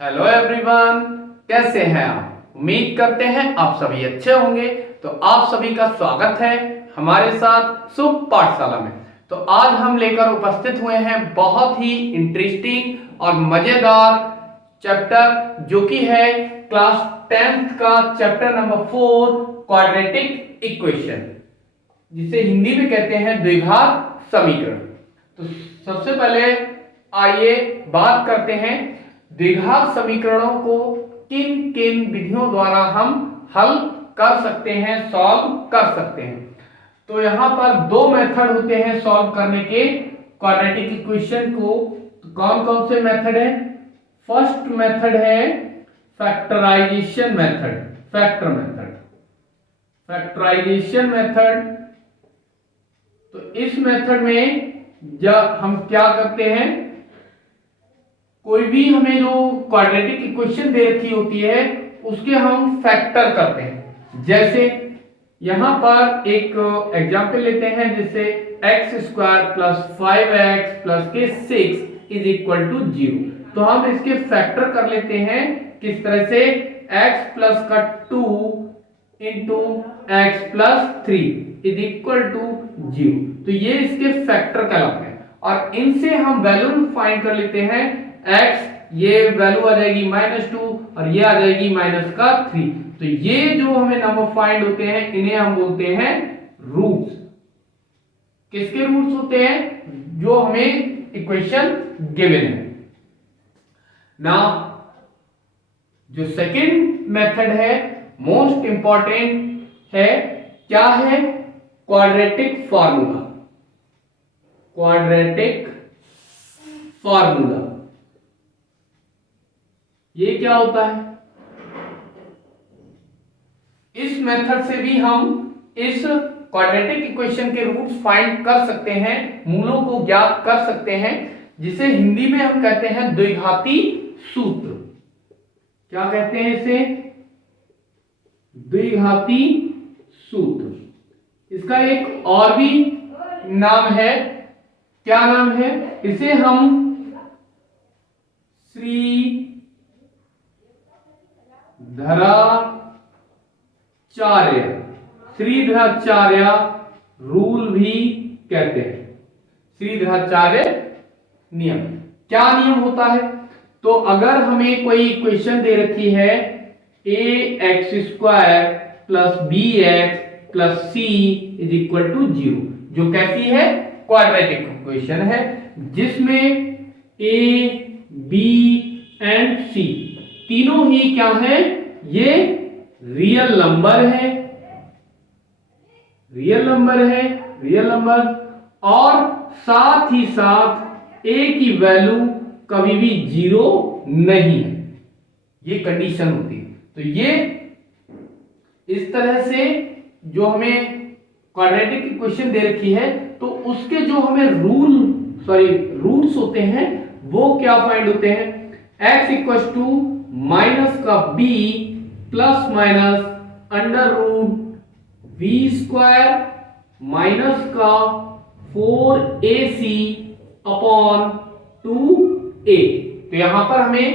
Hello everyone, कैसे हैं आप? उम्मीद करते हैं आप सभी अच्छे होंगे। तो आप सभी का स्वागत है हमारे साथ शुभ पाठशाला में। तो आज हम लेकर उपस्थित हुए हैं बहुत ही इंटरेस्टिंग और मजेदार चैप्टर, जो कि है क्लास 10th का चैप्टर नंबर 4, क्वाड्रेटिक इक्वेशन, जिसे हिंदी में कहते हैं द्विघात समीकरण। तो सबसे पहले आइए बात करते हैं द्विघात समीकरणों को किन किन विधियों द्वारा हम हल कर सकते हैं, सॉल्व कर सकते हैं। तो यहां पर दो मेथड होते हैं सॉल्व करने के क्वाड्रेटिक इक्वेशन को। तो कौन कौन से मेथड है? फर्स्ट मेथड है फैक्टराइजेशन मेथड, फैक्टराइजेशन मेथड। तो इस मेथड में जब हम क्या करते हैं, कोई भी हमें जो क्वाड्रेटिक इक्वेशन दे रखी होती है उसके हम फैक्टर करते हैं। जैसे यहां पर एक एग्जांपल लेते हैं, जैसे x² प्लस 5x प्लस के 6 इज इक्वल टू 0। तो हम इसके फैक्टर कर लेते हैं किस तरह से, x प्लस का 2 into x plus 3 is equal to 0। तो ये इसके फैक्टर कहलाते हैं और इनसे हम वैल्यू फाइंड कर लेते हैं। x ये वैल्यू आ जाएगी -2 और ये आ जाएगी -3। तो ये जो हमें नंबर फाइंड होते हैं इन्हें हम बोलते हैं रूट्स। किसके रूट्स होते हैं? जो हमें इक्वेशन गिवन है ना। जो सेकंड मेथड है मोस्ट इंपॉर्टेंट है, क्या है? Quadratic formula. क्वाड्रेटिक फार्मूला ये क्या होता है? इस मेथड से भी हम इस क्वाड्रेटिक इक्वेशन के रूट्स फाइंड कर सकते हैं, मूलों को ज्ञात कर सकते हैं, जिसे हिंदी में हम कहते हैं द्विघाती सूत्र। क्या कहते हैं इसे? द्विघाती सूत्र। इसका एक और भी नाम है। क्या नाम है? इसे हम श्रीधराचार्य रूल भी कहते हैं। श्रीधराचार्य नियम। क्या नियम होता है? तो अगर हमें कोई इक्वेशन दे रखी है ax² plus bx plus c is equal to 0, जो कैसी है? क्वाड्रेटिक इक्वेशन है, जिसमें a b एंड c तीनों ही क्या है? ये रियल नंबर है, रियल नंबर, और साथ ही साथ a की वैल्यू कभी भी 0 नहीं है। ये कंडीशन होती है। तो ये इस तरह से जो हमें क्वाड्रेटिक इक्वेशन दे रखी है, तो उसके जो हमें रूट्स होते हैं वो क्या फाइंड होते हैं? x इक्वल टू माइनस का b plus minus under root v² minus का 4ac अपॉन 2a। तो यहां पर हमें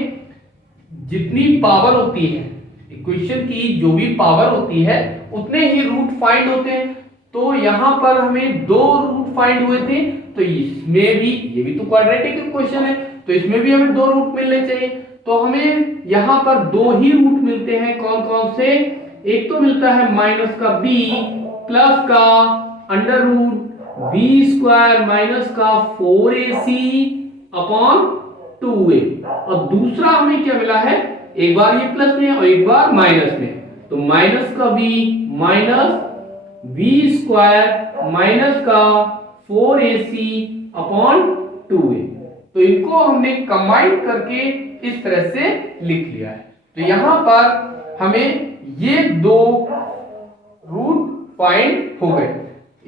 जितनी पावर होती है इक्वेशन की, जो भी पावर होती है, उतने ही रूट फाइंड होते हैं। तो यहां पर हमें 2 रूट फाइंड हुए थे, तो इसमें भी, ये भी तो क्वाड्रेटिक इक्वेशन है, तो इसमें भी हमें 2 रूट मिलने चाहिए। तो हमें यहां पर 2 ही रूट मिलते हैं। कौन कौन से? एक तो मिलता है माइनस का b प्लस का अंडर रूट v² माइनस का 4ac अपॉन 2a, और दूसरा हमें क्या मिला है? एक बार ये प्लस में और एक बार माइनस में, तो माइनस का b माइनस v² माइनस का 4ac अपॉन 2a। तो इनको हमने कंबाइन करके इस तरह से लिख लिया है। तो यहां पर हमें ये 2 रूट फाइंड हो गए,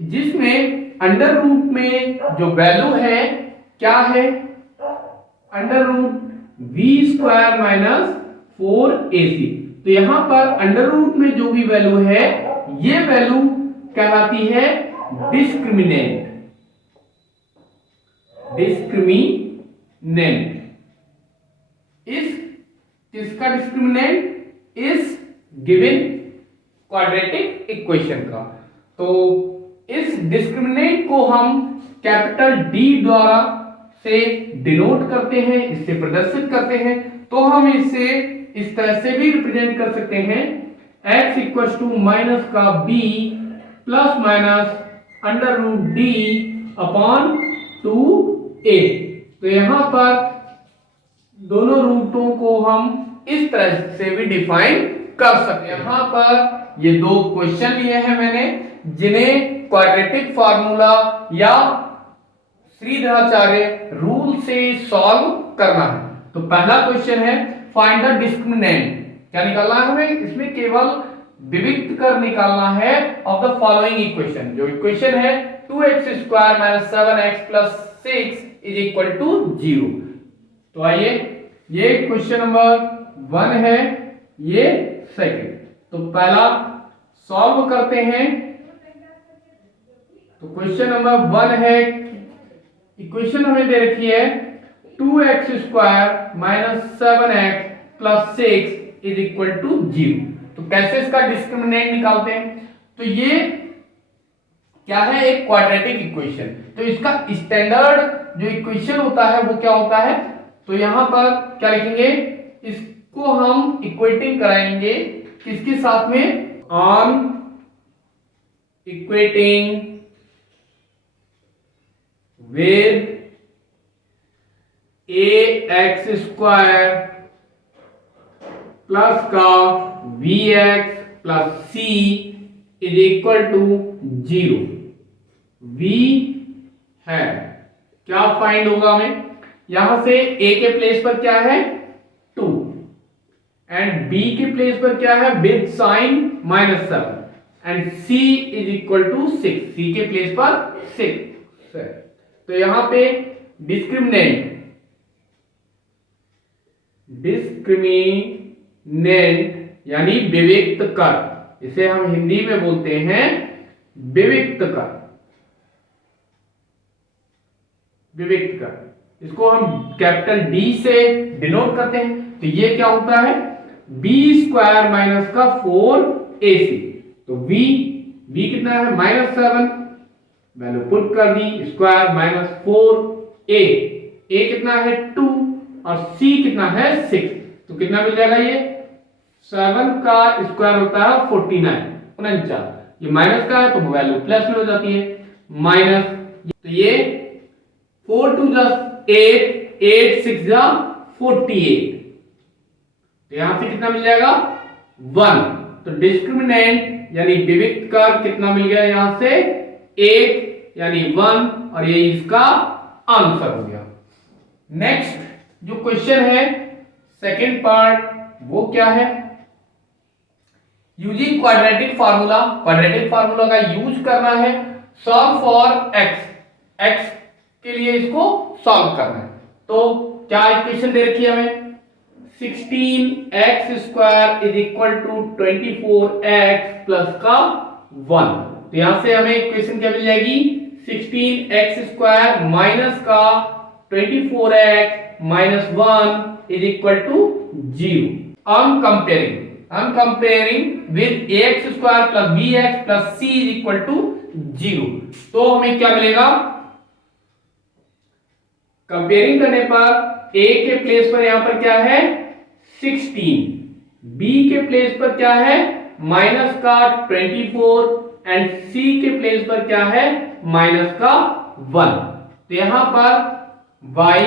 जिसमें अंडर रूट में जो वैल्यू है क्या है? Under root v² minus 4ac। तो यहां पर अंडर रूट में जो भी वैल्यू है, ये वैल्यू कहलाती है डिस्क्रिमिनेंट। इस किसका डिस्क्रिमिनेंट? इस गिवन क्वाड्रेटिक इक्वेशन का। तो इस डिस्क्रिमिनेंट को हम कैपिटल डी द्वारा से डिनोट करते हैं, इससे प्रदर्शित करते हैं। तो हम इसे इस तरह से भी रिप्रेजेंट कर सकते हैं, x इक्वल टू माइनस का b plus minus under root D upon 2a। तो यहां पर दोनों रूटों को हम इस तरह से भी डिफाइन कर सकते हैं। यहां पर ये दो क्वेश्चन लिए हैं मैंने, जिन्हें क्वाड्रेटिक फार्मूला या श्रीधराचार्य रूल से सॉल्व करना है। तो पहला क्वेश्चन है फाइंड द डिस्क्रिमिनेंट। क्या निकालना है हमें? इसमें केवल विविक्त कर निकालना है ऑफ द फॉलोइंग इक्वेशन। जो इक्वेशन है 2x square minus 7x plus 6 is equal to 0। तो आइए, ये क्वेश्चन नंबर 1 है, ये सेकंड। तो पहला सॉल्व करते हैं। तो क्वेश्चन नंबर 1 है, इक्वेशन हमें दे रखी है 2x square minus 7x plus 6 is equal to 0। तो कैसे इसका डिस्क्रिमिनेंट निकालते हैं? तो ये क्या है? एक क्वाड्रेटिक इक्वेशन। तो इसका स्टैंडर्ड जो इक्वेशन होता है वो क्या होता है? तो यहां पर क्या लिखेंगे? इसको हम इक्वेटिंग कराएंगे किसके साथ में? On equating with ax square plus का vx plus c is equal to 0। v है क्या फाइंड होगा हमें? यहां से a के प्लेस पर क्या है? 2 एंड b के प्लेस पर क्या है? With sign -7 and c is equal to 6। c के प्लेस पर 6 है। तो यहां पे डिस्क्रिमिनेंट यानी विविक्त कर, इसे हम हिंदी में बोलते हैं विविक्त कर। विविक्त कर इसको हम कैपिटल डी से डिनोट करते हैं। तो ये क्या होता है? b स्क्वायर माइनस का 4ac। तो v कितना है? -7, वैल्यू पुट कर दी, स्क्वायर माइनस 4a, a कितना है? 2 और c कितना है? 6। तो कितना मिल जाएगा? ये 7 का स्क्वायर होता है 49। ये माइनस का है तो वैल्यू प्लस में हो जाती है, माइनस। तो ये 4 2 8, 8 6 48। तो यहां से कितना मिल जाएगा? 1। तो डिस्क्रिमिनेंट यानी विविक्त कर कितना मिल गया? यहां से 1 यानी 1, और ये इसका आंसर हो गया। नेक्स्ट जो क्वेश्चन है सेकंड पार्ट, वो क्या है? Using quadratic formula. Quadratic formula का यूज करना है सॉल्व फॉर x के लिए इसको सॉल्व करना है। तो क्या इक्वेशन दे रखी है हमें? 16x square is equal to 24x plus का 1। तो यहां से हमें इक्वेशन क्या मिल जाएगी? 16x स्क्वायर माइनस का 24x minus 1 is equal to 0। I'm comparing with ax square plus bx plus c is equal to 0। तो हमें क्या मिलेगा? कंपेयरिंग करने पर a के प्लेस पर यहां पर क्या है? 16, b के प्लेस पर क्या है? माइनस का 24 एंड c के प्लेस पर क्या है? माइनस का 1। तो यहां पर y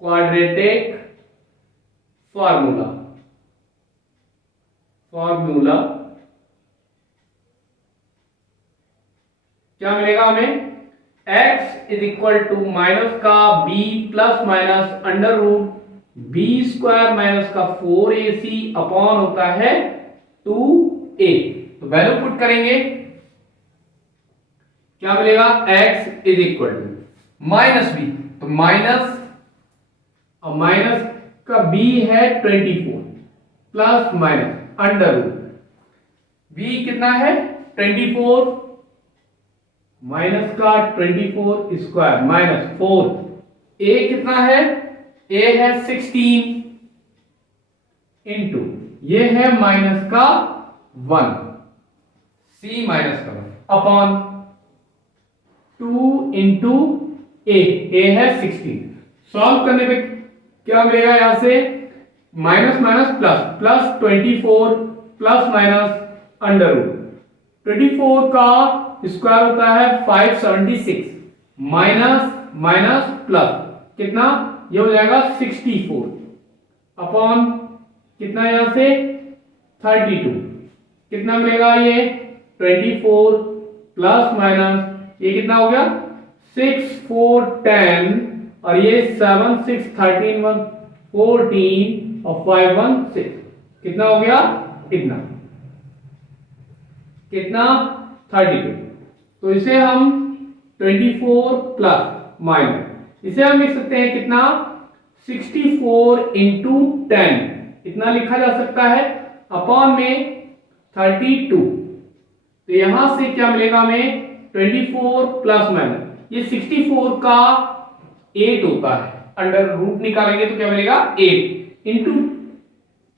क्वाड्रेटिक फार्मूला क्या मिलेगा हमें? x is equal to minus का b plus minus under root b square minus का 4ac अपॉन होता है 2a। तो वैल्यू पुट करेंगे, क्या मिलेगा? x is equal to minus b, तो माइनस और माइनस का b है 24 plus minus under root b कितना है? 24 माइनस का 24 स्क्वायर माइनस 4, ए कितना है, ए है 16 इंटू ये है माइनस का 1, सी माइनस का 1 अपॉन 2 इंटू ए है 16। सॉल्व करने पे क्या मिलेगा, यहां से minus minus plus, plus 24 plus minus under root 24 का स्क्वायर होता है 576 माइनस माइनस प्लस कितना, ये हो जाएगा 64 अपॉन कितना, यहां से 32 कितना मिलेगा, ये 24 प्लस माइनस ये कितना हो गया 6 4 10 और ये 7 6 13 1 14 और 5 1 6 कितना हो गया, इतना कितना 32। तो इसे हम 24 प्लस माइनस इसे हम लिख सकते हैं कितना 64 इंटू 10 इतना लिखा जा सकता है अपॉन में 32। तो यहां से क्या मिलेगा हमें 24 प्लस माइनस ये 64 का 8 होता है, अंडर रूट निकालेंगे तो क्या मिलेगा 8 इंटू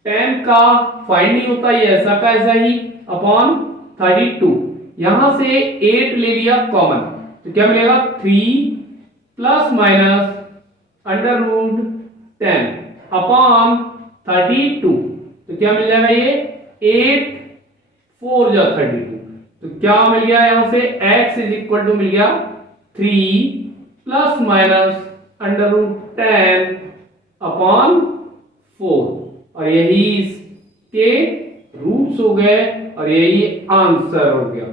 10 का 5 नहीं होता, ये ऐसा का ऐसा ही अपॉन 32। यहां से 8 ले लिया कॉमन तो क्या मिलेगा 3 plus minus under root 10 upon 32। तो क्या मिल जाएगा, ये 8 4 जा 32 तो क्या मिल गया, यहां से x इज इक्वल टू मिल गया 3 plus minus under root 10 upon 4 और यही इसके रूट्स हो गए और यही आंसर हो गया।